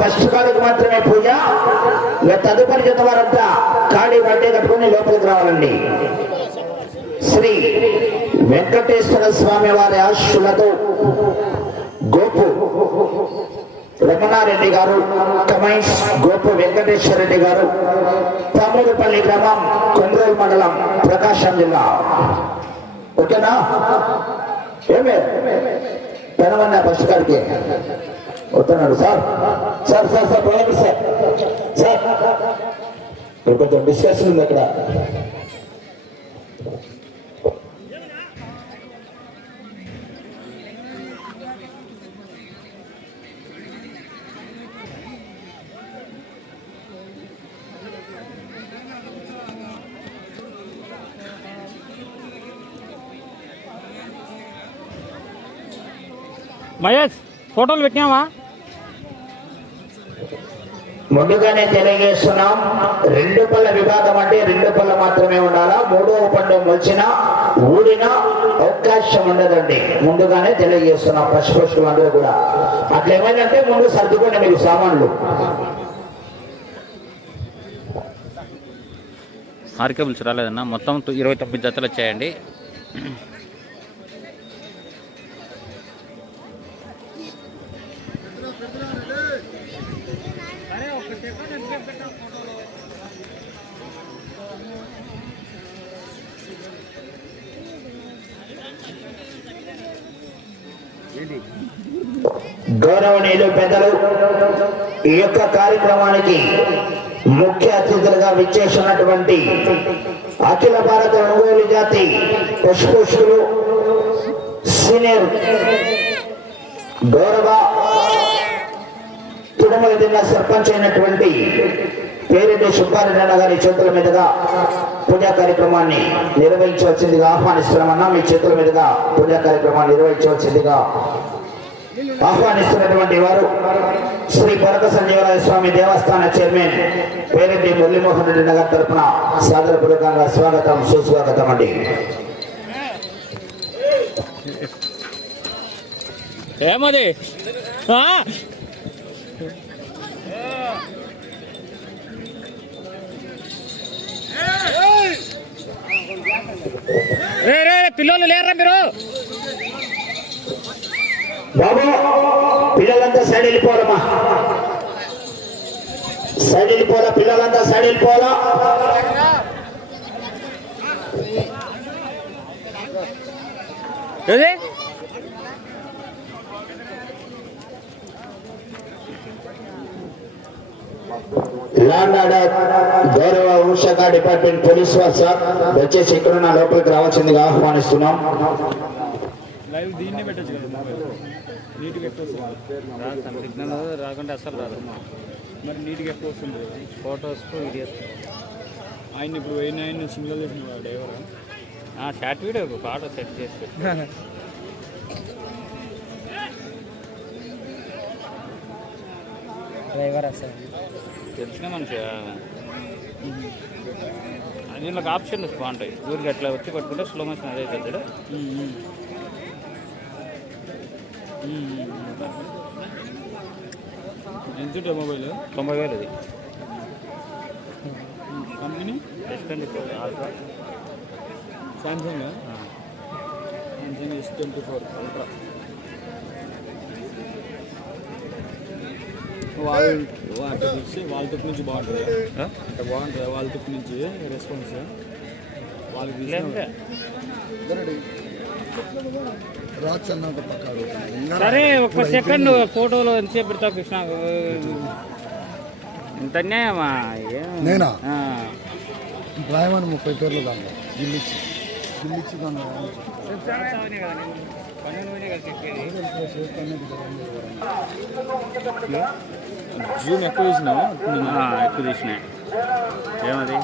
First కాడికి మాత్రమే పూజ తదుపరి జత వారంతా ఖాళీ బట్టే కట్టుకుని లోపలికి రావాలండి. శ్రీ వెంకటేశ్వర స్వామి వారి ఆశులతో గోపు రమణారెడ్డి గారు కమైన్స్ గోపు వెంకటేశ్వర రెడ్డి గారు తామూరుపల్లి గ్రామం కొమరూరు మండలం ప్రకాశం జిల్లా. ఓకేనా? ఏమే? పెనమన్న ఫస్ట్ గారికి వస్తున్నాడు. సార్ సార్ సార్ సార్ పోలండి సార్. సార్ ఇక్కడ కొంచెం డిస్కషన్ ఉంది అక్కడ. మహేష్ ఫోటోలు పెట్టినావా? ముందుగానే తెలియజేస్తున్నాం రెండు పళ్ళ విభాగం అంటే రెండు పళ్ళ మాత్రమే ఉండాలా? మూడవ పండు మొలిచిన ఊడిన అవకాశం ఉండదండి. ముందుగానే తెలియజేస్తున్నాం పశు పశువులు అందరూ కూడా. అట్లా ఏమైందంటే ముందు సర్దుకోండి మీకు సామాన్లు. ఆర్కేబుల్స్ రాలేదన్నా. మొత్తం టు- ఇరవై తొమ్మిది జతలు వచ్చాయండి. ఈ యొక్క కార్యక్రమానికి ముఖ్య అతిథులుగా విచ్చేసినటువంటి అఖిల భారత ఒంగోలు జాతి పుష్పుష్టులు సీనియర్ గౌరవ తిరుమల జిల్లా సర్పంచ్ అయినటువంటి పేరెడ్డి సుబ్బారెడ్డి గారి చేతుల మీదుగా పూజా కార్యక్రమాన్ని నిర్వహించవలసిందిగా ఆహ్వానిస్తున్నామన్నా మీ చేతుల మీదుగా పూజా కార్యక్రమాన్ని నిర్వహించవలసిందిగా ఆహ్వానిస్తున్నటువంటి వారు శ్రీ భరత సంజీవరాయ స్వామి దేవస్థాన చైర్మన్ పేరెడ్డి మురళీమోహన్ రెడ్డి నగర్ తరపున సాదరపూర్వకంగా స్వాగతం సుస్వాగతం అండి. ఏమది? రే రే పిల్లలు లేరా మీరు? బాబు పిల్లలంతా సైడ్ వెళ్ళిపోవాలమ్మా. సైడ్ వెళ్ళిపోవాలా పిల్లలంతా సైడ్ వెళ్ళిపోవాలా? ఏది? ల్యాండ్ ఆర్డర్ గౌరవ హోంశాఖ డిపార్ట్మెంట్ పోలీస్ వారు సార్ దయచేసి ఇక్కడ లోపలికి రావాల్సిందిగా ఆహ్వానిస్తున్నాం. లైవ్ దీన్నే పెట్టచ్చు నీట్గా ఎక్కువ వస్తుంది? సిగ్నల్ రాకుండా అసలు రాదు. మరి నీట్గా ఎక్కువ వస్తుంది? Photos videos. ఆయన ఇప్పుడు పోయిన ఆయన సింగల్ చేసిన డ్రైవర్? షార్ట్ వీడియో ఒక ఆటో సెట్ చేసి. డ్రైవర్ అసలు తెలిసిన మనిషి దీనిలో ఆప్షన్స్ బాగుంటాయి ఊరికి అట్లా వచ్చి పట్టుకుంటే స్లో మోషన్ అదే అవుతాడు ఎంత మొబైల్ తొంభై వేలు అది company S twenty four ultra Samsung Samsung S twenty four ultra వాళ్ళు అంటే చూసి వాళ్ళ తప్పు నుంచి బాగుంటుంది అంటే బాగుంటుంది వాళ్ళ తప్పు నుంచి రెస్పాన్స్ వాళ్ళకి పక్క సరే ఒక్క సెకండ్ ఫోటోలో ఎంతసేపు పెడతావు కృష్ణ? ఇంత అన్యాయమా? నేనా? రాయమని ముప్పై పేర్లు దాంట్లో. గిల్లిచ్చి. గిల్లిచ్చి దాంట్లో జూమ్ ఎక్కువ వేసినావా ఆ, ఎక్కువ తీసినాయి ఏమది?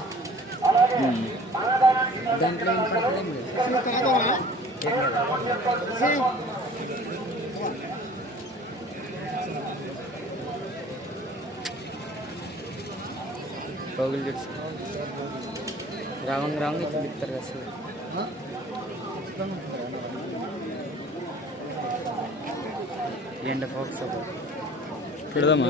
గోగుల్ జెట్స్ రౌండ్ రౌండ్ ఇట్లా తిప్పుతారు కదా సార్ ఎండ ఫోక్స్ పెడదామా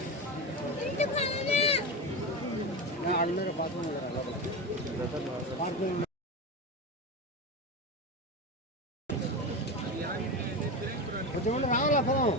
రావాలా పొలం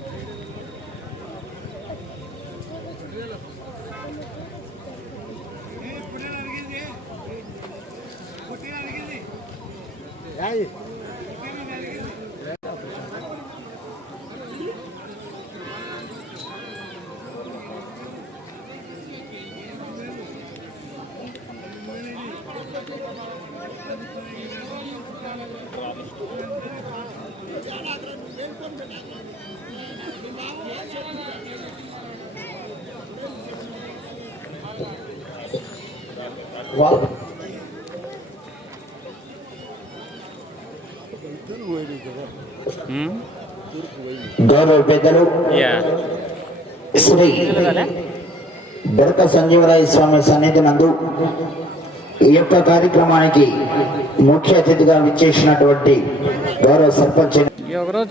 వాళ్ళు? గౌరవ పెద్దలు శ్రీ బెరక సంజీవరాయ స్వామి సన్నిధి నందు ఈ యొక్క కార్యక్రమానికి ముఖ్య అతిథిగా విచ్చేసినటువంటి గౌరవ సర్పంచ్ ఈ ఒక రోజు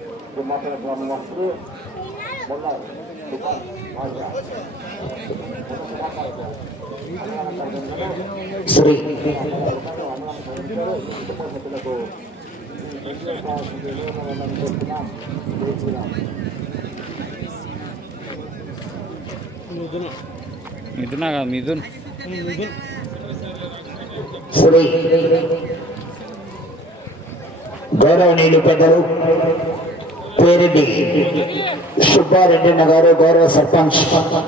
వచ్చా రెండో రోజు bukan రా Sri. మిథునా కాదు మిథున్ శ్రీ గౌరవనీయులు పెద్దలు పేరెడ్డి సుబ్బారెడ్డి గారు గౌరవ సర్పంచ్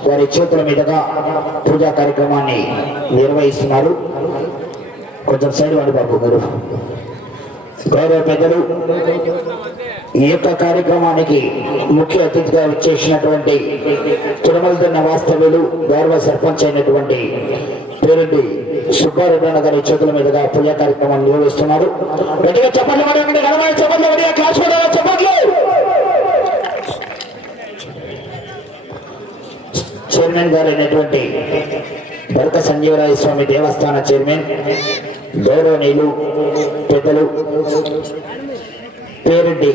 వారి చేతుల మీదుగా పూజా కార్యక్రమాన్ని నిర్వహిస్తున్నారు. కొంచెం సైడ్ వాడి బాబు గారు గౌరవ పెద్దలు ఈ యొక్క కార్యక్రమానికి ముఖ్య అతిథిగా వచ్చేసినటువంటి తిరుమల వాస్తవ్యులు గౌరవ సర్పంచ్ అయినటువంటి పేరెడ్డి సుబ్బారెడ్డి అన్న గారి చేతుల మీదుగా పూజా కార్యక్రమాన్ని నిర్వహిస్తున్నారు. చెప్పండి చెప్పండి మరి క్లాస్ కూడా చెప్పండి చైర్మన్ గారు అయినటువంటి భరత సంజీవరాయ స్వామి దేవస్థాన చైర్మన్ గౌరవనీయులు పెద్దలు పేరెడ్డి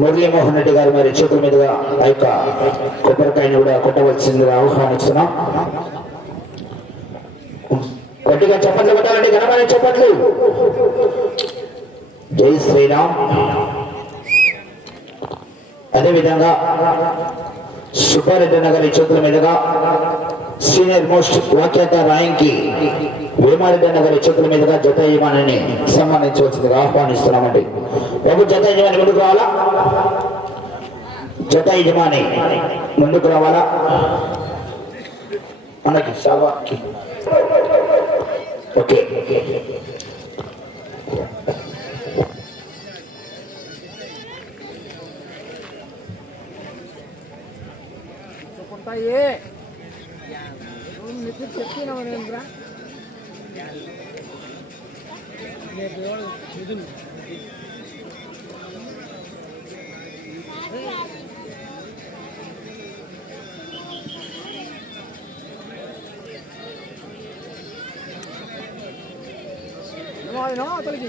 మురళీమోహన్ రెడ్డి గారు మరి చేతుల మీదుగా ఆ యొక్క కొబ్బరికాయని కూడా కొట్టవలసిందిగా ఆహ్వానిస్తున్నాం. గట్టిగా చప్పట్లు కొట్టాలండి ఘనమైన చప్పట్లు. జై శ్రీరామ్. అదేవిధంగా సుబ్బారెడ్డి నగర్ చేతుల మీదుగా సీనియర్ మోస్ట్ వాక్యత ర్యాంకి వేమారెడ్డి నగర్ చేతుల మీదుగా జత యజమానిని సన్మానించవలసిందిగా ఆహ్వానిస్తున్నామండి. బాబు జత యజమాని ముందుకు రావాలా? జత యజమాని ముందుకు రావాలా? మనకి సభకి ఓకే. ತಾಯಿ ನಿಖಿತ್ ಶಕ್ತಿ ನವನೇಂದ್ರ Rồi nó tôi gì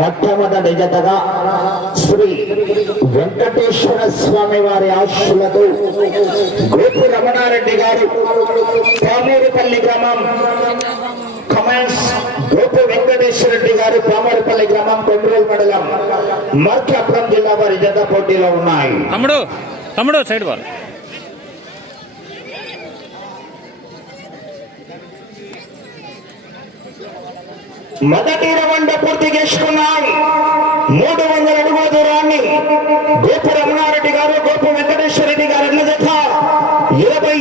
మొట్టమొదటి జతగా శ్రీ వెంకటేశ్వర స్వామి వారి ఆశులతో గోపు రమణారెడ్డి గారు పామూరుపల్లి గ్రామం కమాండ్స్ గోపు వెంకటేశ్వర రెడ్డి గారు పామూరుపల్లి గ్రామం కొమ్రోల్ మండలం మార్కాపురం జిల్లా వారి జత పోటీలో ఉన్నాయి. తమ్ముడు తమ్ముడు సైడ్ బాల్ మొదటి రౌండ్ పూర్తి చేసుకున్నాం. మూడు వందల అడుగుల దూరాన్ని గోపు రమణారెడ్డి గారు గోపు వెంకటేశ్వర రెడ్డి గారు అన్న జత ఇరవై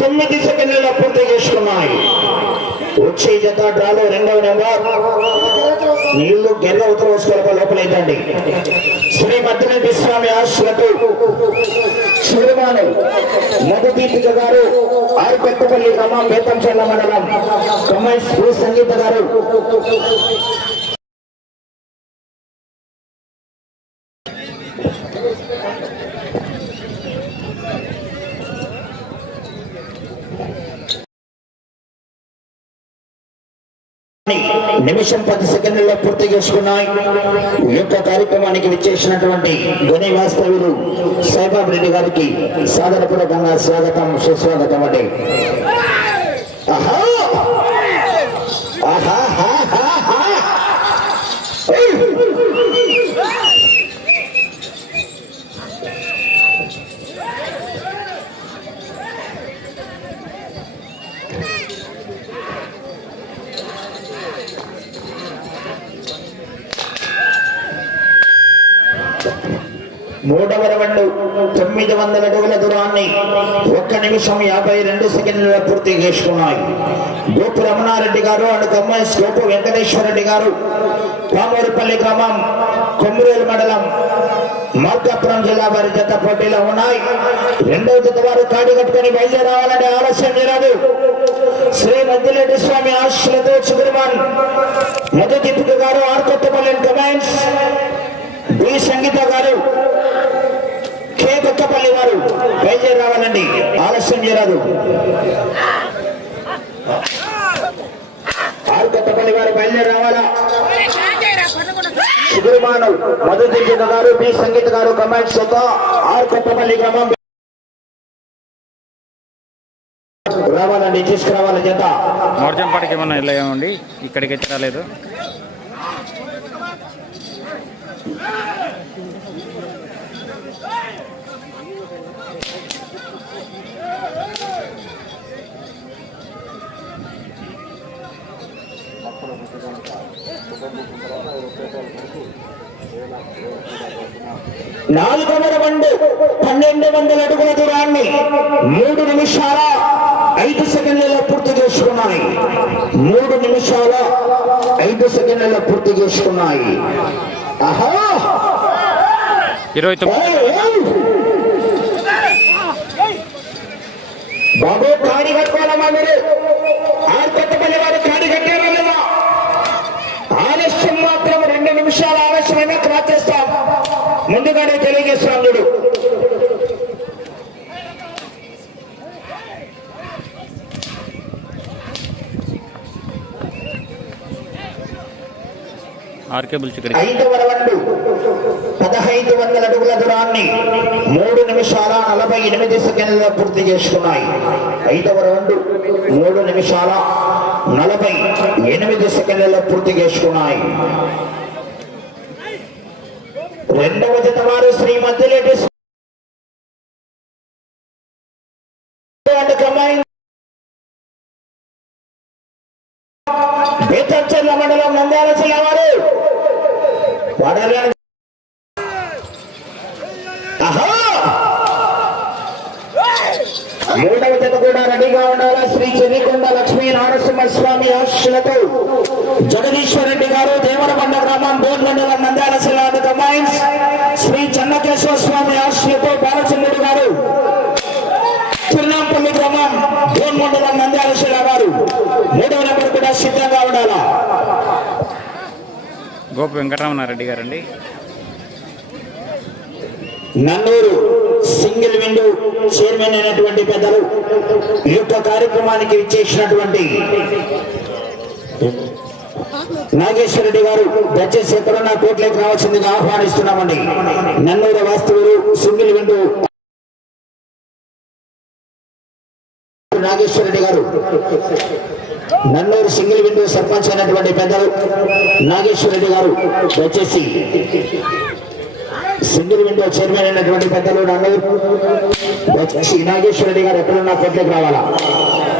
తొమ్మిది సెకండ్లలో పూర్తి చేసుకున్నాయి. వచ్చే జత డ్రాలో రెండవ నెంబర్. నీళ్ళు గెర్ర ఉత్తర వస్తువులకు లోపలేదండి శ్రీ మధ్యనేటి స్వామి ఆశ్రతు శ్రీమాను మధుదీపిక గారు ఆరుపెక్కపల్లి గ్రామం బేతంచెల్ల మండలం కమ్మాయి శ్రీ సంగీత గారు. నిమిషం పది సెకండ్లలో పూర్తి చేసుకున్నాయి ఈ యొక్క కార్యక్రమానికి విచ్చేసినటువంటి ధ్వని వాస్తవ్యులు సాయిబాబు రెడ్డి గారికి సాదరపూర్వకంగా స్వాగతం సుస్వాగతం అంటే ఆహా! మూడవ రౌండ్ తొమ్మిది వందల అడుగుల దూరాన్ని ఒక్క నిమిషం యాభై రెండు సెకండ్ల పూర్తి చేసుకున్నాయి. గోపు రమణారెడ్డి గారు అండ్ కమ్మాయిస్ గోపు వెంకటేశ్వర రెడ్డి గారు పామూరుపల్లి గ్రామం కొమ్మిరేలు మండలం మార్కాపురం జిల్లా వారి జత పోటీలో ఉన్నాయి. రెండవ జత వారు కాడి కట్టుకుని బయలుదేరావాలంటే ఆలస్యం చేయరాదు శ్రీ మద్దిరెడ్డి స్వామి ఆశలతో చిగురుమాన్ మధుదీపిక గారు ఆర్కొత్తపల్లి కమాండ్స్. బి సంగీత గారు కావాలండి. ఆలస్యం చేయరాదు. ఆరు కొత్తపల్లి వారు బయలుదేరి రావాలా శిబిరమాను మధు దీపిక గారు బి. సంగీత గారు కమాండ్స్తో ఆరు కొత్తపల్లి గ్రామం. రావాలండి తీసుకురావాలి జత. మోర్చంపాటికి ఏమన్నా వెళ్ళామండి? ఇక్కడికి రాలేదు? రాలేదు నాలుగవ రౌండ్ పన్నెండు వందల అడుగుల దూరాన్ని మూడు నిమిషాల ఐదు సెకండ్లలో పూర్తి చేసుకున్నాయి. మూడు నిమిషాల ఐదు సెకండ్లలో పూర్తి చేసుకున్నాయి. ఆహా! ఇరవై. బాబు కాడి కట్టుకోవాలమ్మా మీరు. ఆరు కొత్తపల్లి వారు కాడి కట్టారా లేదా ఆలస్యం మాత్రం రెండు నిమిషాలు చేస్తాం. ముందుగానే తెలియజేస్తున్నాం చూడు. ఐదవ రౌండ్ పదహైదు వందల అడుగుల దూరాన్ని మూడు నిమిషాల నలభై ఎనిమిది సెకండ్లలో పూర్తి చేసుకున్నాయి. ఐదవ రౌండ్ మూడు నిమిషాల నలభై ఎనిమిది సెకండ్లలో పూర్తి చేసుకున్నాయి. రెండవ జత వారు మూడవ జత కూడా రెడీగా ఉండాలా? శ్రీ చెవికొండ లక్ష్మీ నారసింహ స్వామి ఆశలతో జగదీశ్వరరెడ్డి గారు దేవరబండ గ్రామం బోర్ మండలం నంద్యాల జిల్లా శ్రీ చెన్నకేశ్వర స్వామి ఆశులతో బాలచంద్రుడు గారు చిర్నాంపల్లి గ్రామం బోర్ మండలం నంద్యాల శిలా గారు మూడవ నెంబర్ కూడా సిద్ధంగా ఉండాలా? గోపి వెంకటరమణారెడ్డి గారండి. నన్నూరు సింగిల్ విండో చైర్మన్ అయినటువంటి పెద్దలు ఈ యొక్క కార్యక్రమానికి ఇచ్చేసినటువంటి నాగేశ్వరరెడ్డి గారు దయచేసి ఎక్కడన్నా కోట్లోకి రావాల్సిందిగా ఆహ్వానిస్తున్నామండి. నన్నూరు వాస్తవులు సింగిల్ విండో నాగేశ్వరరెడ్డి గారు. నన్నూరు సింగిల్ విండో సర్పంచ్ అయినటువంటి పెద్దలు నాగేశ్వరరెడ్డి గారు దయచేసి సింగిల్ విండో చైర్మన్ అయినటువంటి పెద్దలు నన్నూరు దయచేసి నాగేశ్వరరెడ్డి గారు ఎక్కడున్నా కోట్లోకి రావాలా?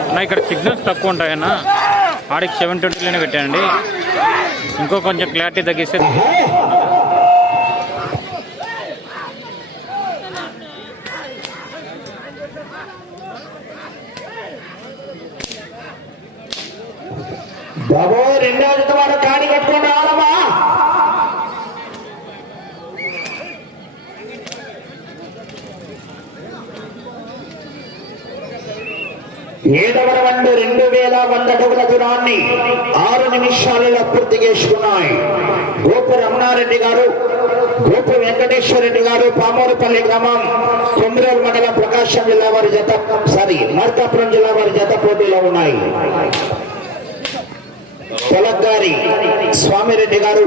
అన్న ఇక్కడ సిగ్నల్స్ తక్కువ ఉంటాయన్న. ఆడికి సెవెన్ ట్వంటీలోనే పెట్టానండి. ఇంకో కొంచెం క్లారిటీ తగ్గిస్తే బాబో రెండో వారు కాడి కట్టుకొని రావాలమ్మా. ఏడవ రౌండ్ రెండు వేల వంద అడుగుల దూరాన్ని ఆరు నిమిషాలలో పూర్తి చేసుకున్నాయి. గోపు రమణారెడ్డి గారు గోపు వెంకటేశ్వర రెడ్డి గారు పామూరుపల్లి గ్రామం కొమ్మిరేలు మండలం ప్రకాశం జిల్లా వారి జత సారీ మార్కాపురం జిల్లా వారి జత పోటీలో ఉన్నాయి. తొలగారి స్వామిరెడ్డి గారు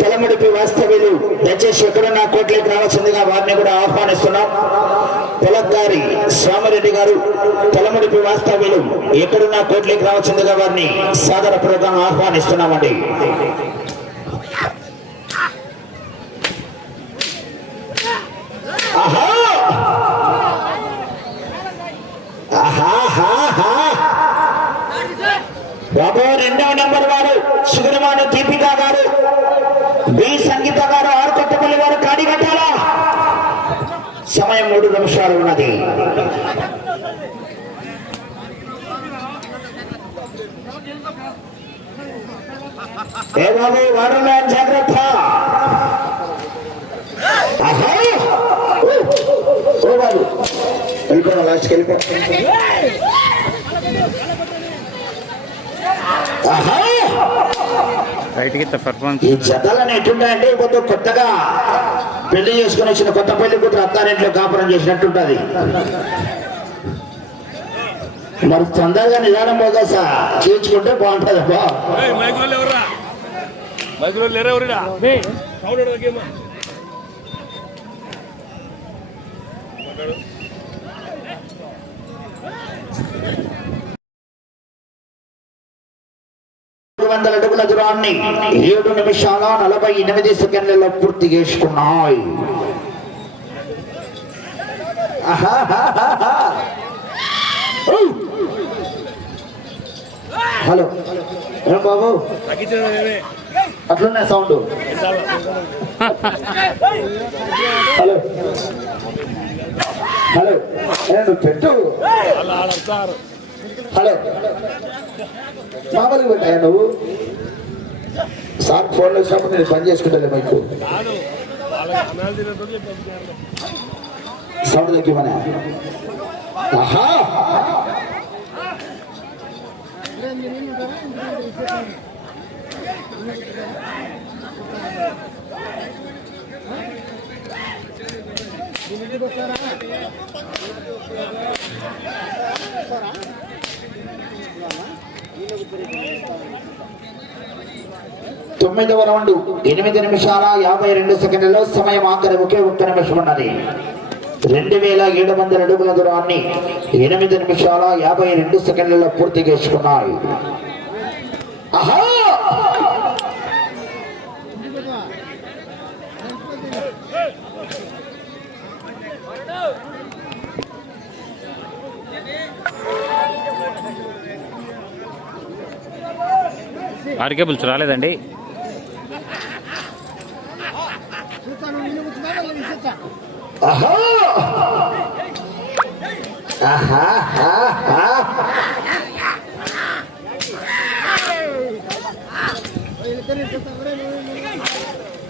తలమడిపి వాస్తవ్యులు దయచేసి ఎక్కడున్నా కోట్లకి రావాల్సిందిగా వారిని కూడా ఆహ్వానిస్తున్నాం. పొలగారి స్వామిరెడ్డి గారు తెలముడిపి వాస్తవ్యులు ఎక్కడున్నా కోట్లోకి రావాల్సిందిగా వారిని సాదరపూర్వకంగా ఆహ్వానిస్తున్నామండి ఆహా ఆహా బాబు రెండవ నెంబర్ వారు సుగరమాను దీపిక గారు బి సంగీత గారు ఆరు కొత్తపల్లి వారు కాడి కట్టాలా సమయం మూడు నిమిషాలు ఉన్నది ఏ బాబు జాగ్రత్త! ఓ! ఓ బాబు. వెళ్ళిపోయినా లాస్ట్కి వెళ్ళిపో. ఈ జతలని కొంత కొత్తగా పెళ్ళి చేసుకుని వచ్చిన కొత్త పెళ్ళి కూతురు అత్తారింట్లో కాపురం చేసినట్టుంటది. మరి తొందరగా నిదానం పోగా సార్? చేర్చుకుంటే బాగుంటది అబ్బా వందల అడుగుల దూరాన్ని ఏడు నిమిషాల నలభై ఎనిమిది సెకండ్లలో పూర్తి చేసుకున్నాయి. ఆహాహాహాహా. హలో. బాబు తగ్గించడం సౌండ్ హలో. హలో. నేను పెట్టు. హలో. మామూలుగా పెట్టాయా నువ్వు? సార్ ఫోన్లో వచ్చినప్పుడు నేను పని చేసుకుంటాను మీకు. సౌండ్ తగ్గిమనే ఆహా. తొమ్మిదవ రౌండ్ ఎనిమిది నిమిషాల యాభై రెండు సెకండ్లలో సమయం ఆఖరి ఒకే ఒక్క నిమిషం ఉన్నది. రెండు వేల ఏడు వందల అడుగుల దూరాన్ని ఎనిమిది నిమిషాల యాభై రెండు సెకండ్లలో పూర్తి చేసుకున్నాయి ఆహా ఆర్కేబుల్స్ రాలేదండి.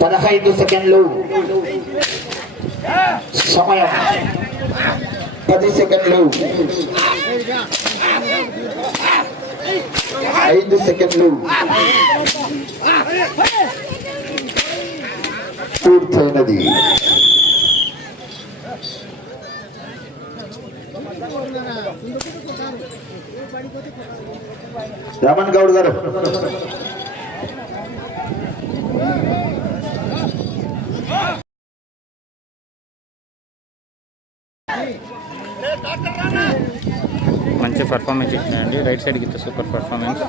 పదహైదు సెకండ్లు. సమయం. పది సెకండ్లు. ఐదు సెకండ్లు. పూర్తయినది. రమణ్ గౌడ్ గారు. పర్ఫార్మెన్స్ ఇచ్చినాయండి రైట్ సైడ్కి గిత్త సూపర్ పర్ఫార్మెన్స్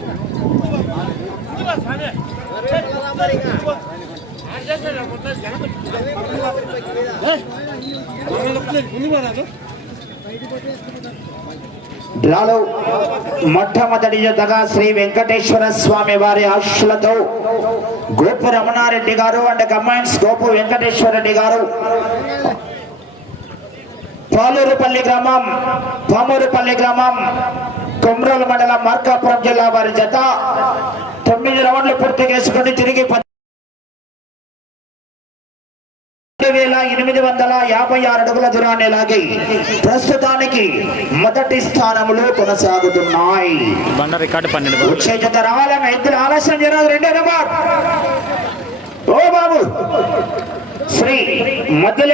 డ్రాలో మొట్టమొదటి జతగా శ్రీ వెంకటేశ్వర స్వామి వారి ఆశులతో గోపు రమణారెడ్డి గారు అండ్ కమాండ్స్ గోపు వెంకటేశ్వర రెడ్డి గారు పాలూరుపల్లి గ్రామం పామూరుపల్లి గ్రామం కొమ్రోలు మండలం మార్కాపురం జిల్లా వారి జత. తొమ్మిది రౌండ్లు పూర్తి చేసుకుని తిరిగి వేల ఎనిమిది వందల యాభై ఆరు అడుగుల దూరాన్ని లాగి ప్రస్తుతానికి మొదటి స్థానంలో కొనసాగుతున్నాయి. రావాలని ఇద్దరు ఆలస్యం చేయరాదు. రెండో నెంబర్. ఓ బాబు. శ్రీ మధ్యలో